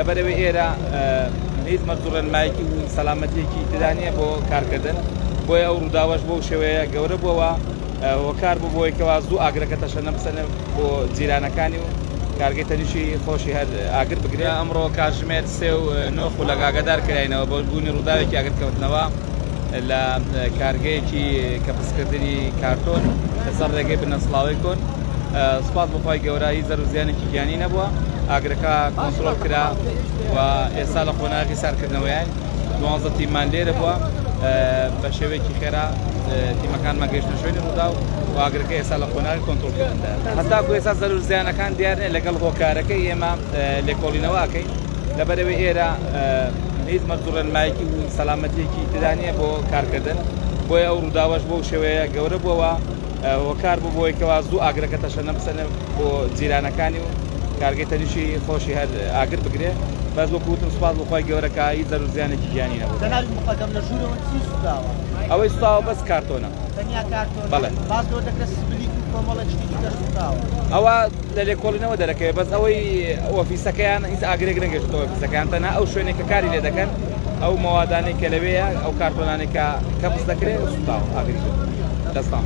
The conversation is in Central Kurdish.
لەبەرەوەی ئێرە هیچ مەرجوڕێنمایەکی و سەلامەتیەکی تێدا نییە بۆ کارکردن، بۆیە ئەو ڕووداوەش بۆ شێوەیە گەورە بووەوە هۆکار بوو بۆیەکەوە زوو ئاگرەکە تەشەنە بسەنە بۆ جیرانەکانی و کارگەی تەنیشی خۆشی هەر ئاگر بگرێ. ئەمڕۆ کاتژمێر 3:09 لە گاگەدار کراینەوە بۆ بوونی ڕووداوێکی ئاگرکەوتنەوە لە کارگەیەکی کە پسکردنی کارتۆن لەسەر ڕێگەی بنەسڵاوی کۆن. سپاس بەخوای گەورە هیچ زەر و زیانێکی گیانی نەبووە، ئاگرەکە کۆنترۆڵ کرا و ئێستا لە خۆناغی سارکردنەوەیان 12 تیممان لێرە بووە بە شێوەیەکی خێرا تیمەکانمان گەیشتە شوێنی ڕوودا و ئاگرەکە ئێستا لە خۆناغی کۆنترۆڵکردندا. هەتاکو ئێستا زەر و زیانەکان دیارنێ لەگەڵ هۆکارەکەی ئێمە لێکۆڵینەوەکەین، لەبەرەوەی ئێرە هیچ مەرجوڕێنمایەکی و سەلامەتیەکی تێدا نییە بۆ کارکردن، بۆیە ئەو ڕووداوەش بۆ شێوەیە گەورە بووەوە هۆکار بوو بۆیەکەوە زوو ئاگرەکە تەشەنە بسەنە بۆ جیرانەکانی و کارگەی تەنیشی خۆشی هەر ئاگر بگرێ. بەس وەکو وتم سوپاس بەخوای گەورەکە هیچ زەر و زیانێکی گیانی نەبوو. ئەوەی سوتاوە بەس کارتۆنە، بەڵێ ئەوە لە لێکۆڵینەوە دەرەکەوێت، بەس ئەوەی ئۆفیسەکەیان هیچ ئاگرێک نەگەشتەوە ئۆفیسەکەیان تەنها ئەو شوێنێک کە کاری لێ دەکەن ئەو مەوادانەی کە لەوەیە ئەو کارتۆنانێک کە پس دەکرێت سوتاوە ئاگری دەستان.